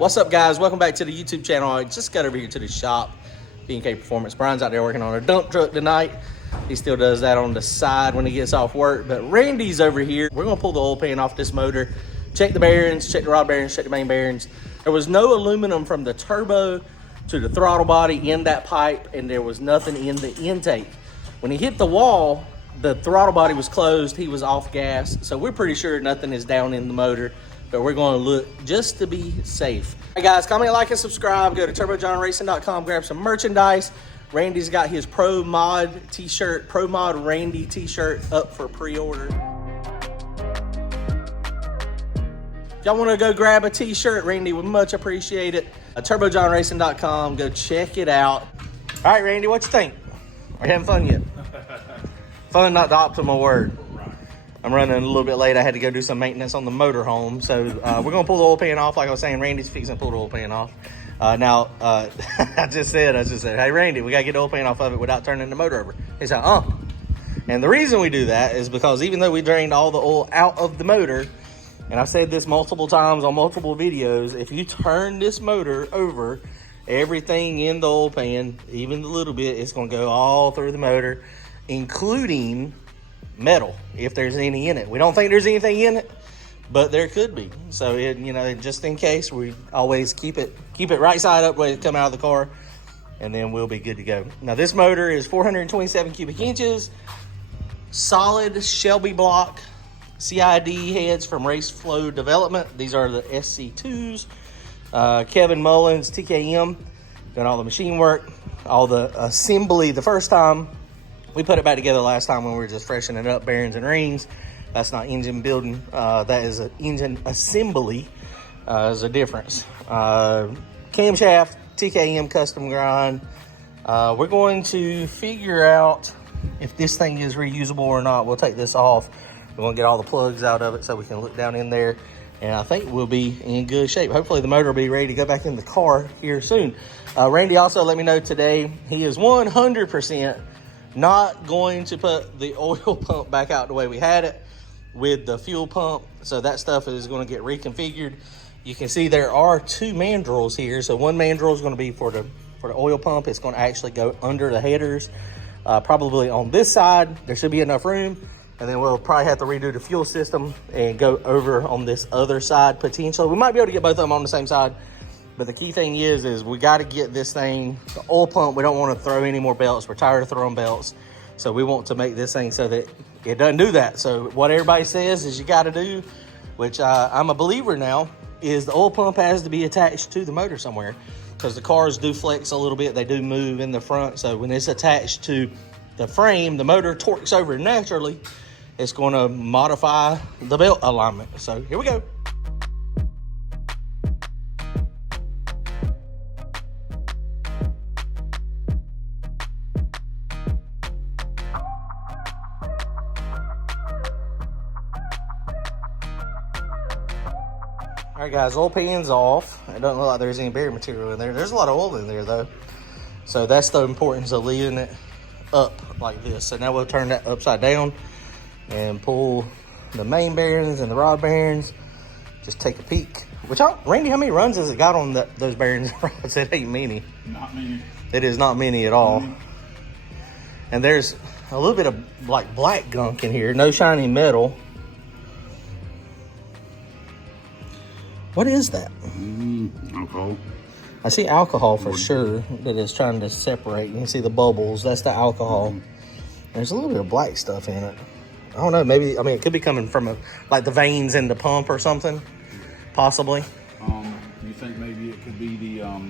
What's up, guys? Welcome back to the YouTube channel. I just got over here to the shop, B&K Performance. Brian's out there working on a dump truck tonight. He still does that on the side when he gets off work. But Randy's over here. We're gonna pull the oil pan off this motor, check the bearings, check the rod bearings, check the main bearings. There was no aluminum from the turbo to the throttle body in that pipe, and there was nothing in the intake. When he hit the wall, the throttle body was closed. He was off gas. So we're pretty sure nothing is down in the motor, but we're going to look just to be safe. Hey guys, comment, like, and subscribe. Go to turbojohnracing.com, grab some merchandise. Randy's got his Pro Mod t-shirt, Pro Mod Randy t-shirt up for pre-order. If y'all want to go grab a t-shirt, Randy would much appreciate it. turbojohnracing.com, go check it out. All right, Randy, what you think? Are you having fun yet? Fun, not the optimal word. I'm running a little bit late. I had to go do some maintenance on the motorhome. So we're going to pull the oil pan off. Like I was saying, Randy's fixing to pull the oil pan off. I just said, hey, Randy, we got to get the oil pan off of it without turning the motor over. He said, And the reason we do that is because even though we drained all the oil out of the motor, and I've said this multiple times on multiple videos, if you turn this motor over, everything in the oil pan, even a little bit, it's going to go all through the motor, including metal, if there's any in it. We don't think there's anything in it, but there could be. So just in case, we always keep it right side up when it come out of the car, and then we'll be good to go. Now this motor is 427 cubic inches, solid Shelby block CID heads from Race Flow Development. These are the SC2s. Kevin Mullins, TKM, done all the machine work, all the assembly the first time. We put it back together last time when we were just freshening up bearings and rings. That's not engine building. That is an engine assembly. There's a difference. Camshaft, TKM custom grind. We're going to figure out if this thing is reusable or not. We'll take this off. We're going to get all the plugs out of it so we can look down in there. And I think we'll be in good shape. Hopefully the motor will be ready to go back in the car here soon. Randy also let me know today he is 100% not going to put the oil pump back out the way we had it with the fuel pump. So that stuff is going to get reconfigured. You can see there are two mandrels here. So one mandrel is going to be for the oil pump. It's going to actually go under the headers, probably on this side. There should be enough room. And then we'll probably have to redo the fuel system and go over on this other side potentially. We might be able to get both of them on the same side. But the key thing is we got to get this thing, the oil pump, we don't want to throw any more belts. We're tired of throwing belts. So we want to make this thing so that it doesn't do that. So what everybody says is you got to do, which I'm a believer now, is the oil pump has to be attached to the motor somewhere, because the cars do flex a little bit. They do move in the front. So when it's attached to the frame, the motor torques over naturally. It's going to modify the belt alignment. So here we go. All right, guys, oil pan's off. It doesn't look like there's any bearing material in there. There's a lot of oil in there, though. So that's the importance of leaving it up like this. So now we'll turn that upside down and pull the main bearings and the rod bearings. Just take a peek. Randy, how many runs has it got on those bearings and rods? It ain't many. Not many. It is not many at all. And there's a little bit of like black gunk in here. No shiny metal. What is that? Alcohol. I see alcohol for sure that is trying to separate. You can see the bubbles. That's the alcohol. There's a little bit of black stuff in it. I don't know. Maybe, it could be coming from like the veins in the pump or something, possibly. You think maybe it could be the I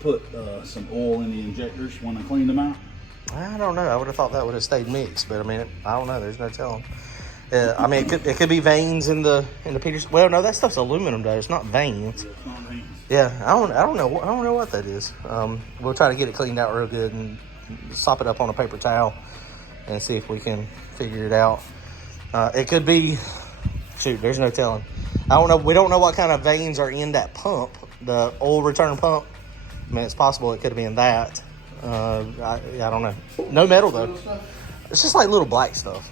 put some oil in the injectors when I cleaned them out? I don't know. I would have thought that would have stayed mixed, but I don't know. There's no telling. It could be veins in the Peters. Well, no, that stuff's aluminum though. It's not veins. Yeah, it's not veins. Yeah, I don't know what that is. We'll try to get it cleaned out real good and sop it up on a paper towel and see if we can figure it out. It could be, there's no telling. I don't know. We don't know what kind of veins are in that pump, the oil return pump. It's possible it could have been that. I don't know. No metal though. It's just like little black stuff.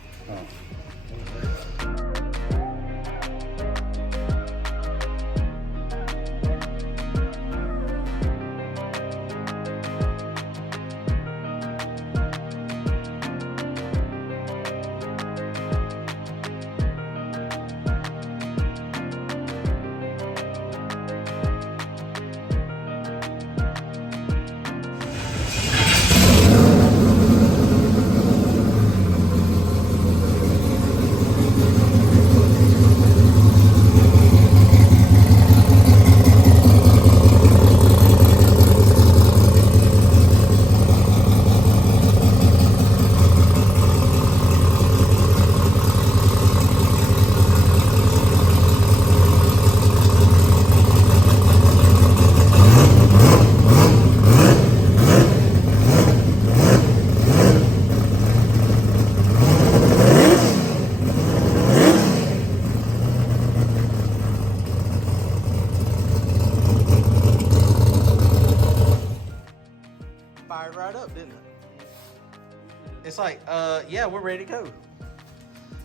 It's like, yeah, we're ready to go.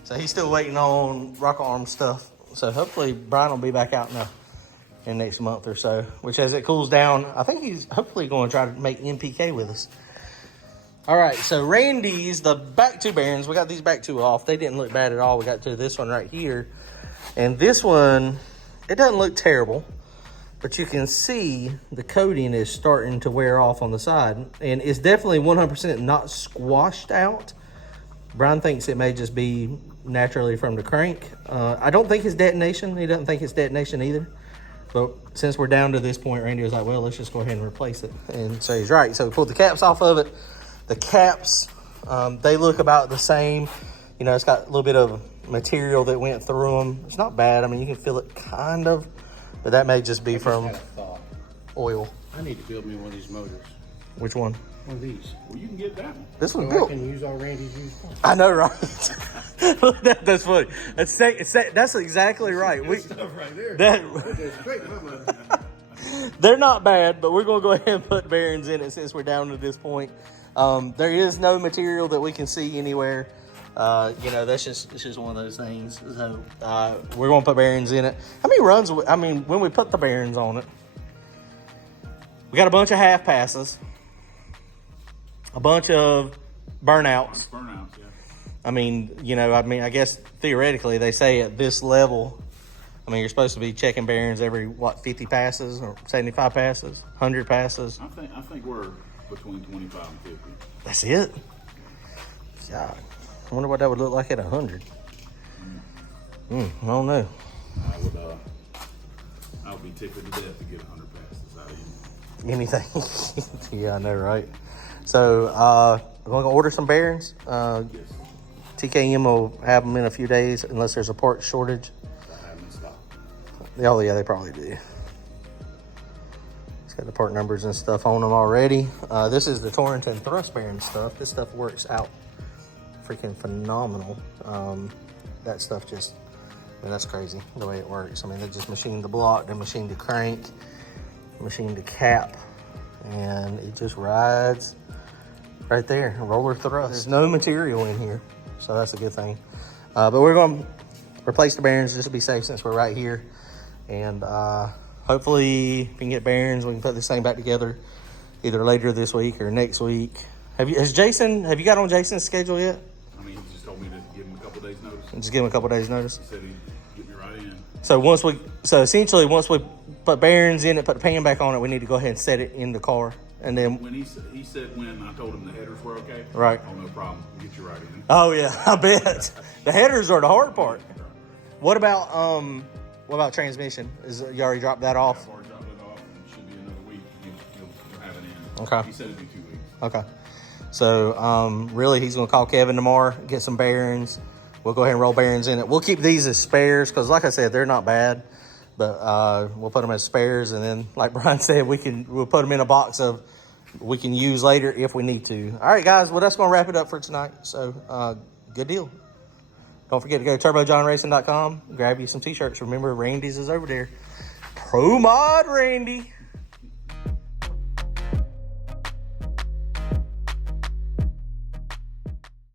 So he's still waiting on rocker arm stuff. So hopefully Brian will be back out in next month or so, which as it cools down, I think he's hopefully going to try to make NPK with us. All right, so Randy's, the back two bearings, we got these back two off. They didn't look bad at all. We got to this one right here. And this one, it doesn't look terrible, but you can see the coating is starting to wear off on the side. And it's definitely 100% not squashed out. Brian thinks it may just be naturally from the crank. I don't think it's detonation. He doesn't think it's detonation either. But since we're down to this point, Randy was like, well, let's just go ahead and replace it. And so he's right. So we pulled the caps off of it. The caps, they look about the same. You know, it's got a little bit of material that went through them. It's not bad. I mean, you can feel it kind of, but that may just be from oil. I need to build me one of these motors. Which one? One of these. Well, you can get that one. This one's So built. I can use all Randy's used parts. I know, right? That's funny. That's exactly right. Good stuff right there. That, Great, huh, they're not bad, but we're going to go ahead and put bearings in it since we're down to this point. There is no material that we can see anywhere. You know, it's just one of those things. So we're going to put bearings in it. How many runs? I mean, when we put the bearings on it, we got a bunch of half passes, a bunch of burnouts. Burnouts, yeah. I mean, you know, I guess theoretically they say at this level, I mean, you're supposed to be checking bearings every, 50 passes or 75 passes, 100 passes? I think we're between 25 and 50. That's it? God, I wonder what that would look like at 100. I don't know. I would be tickled to death to get 100 passes out of you. Anything. Yeah, I know, right? So, we're going to order some bearings. Yes. TKM will have them in a few days unless there's a part shortage. I have them in stock. Oh, yeah, they probably do. It's got the part numbers and stuff on them already. This is the Torrington thrust bearing stuff. This stuff works out freaking phenomenal. That stuff just, I mean, that's crazy the way it works. I mean, they just machined the block, they machined the crank, machined the cap, and it just rides right there, roller thrust. There's no material in here, so that's a good thing. But we're going to replace the bearings just to be safe since we're right here. And hopefully we can get bearings. We can put this thing back together either later this week or next week. Have you got on Jason's schedule yet? I mean, he just told me to give him a couple days notice. Just give him a couple days notice. He said he'd get me right in. So essentially once we put bearings in it, put the pan back on it, we need to go ahead and set it in the car. And then When he said when I told him the headers were okay. Right. Oh, no problem. We'll get you right in. oh yeah, I bet. The headers are the hard part. What about transmission? You already dropped that off? I've already dropped it off, and it should be another week. You'll have it in. Okay. He said it'd be 2 weeks. Okay. So really he's gonna call Kevin tomorrow, get some bearings. We'll go ahead and roll bearings in it. We'll keep these as spares because like I said, they're not bad. But we'll put them as spares, and then like Brian said, we'll put them in a box of we can use later if we need to. All right, guys. Well, that's gonna wrap it up for tonight. So good deal. Don't forget to go to turbojohnracing.com, grab you some t-shirts. Remember, Randy's is over there. Pro Mod Randy.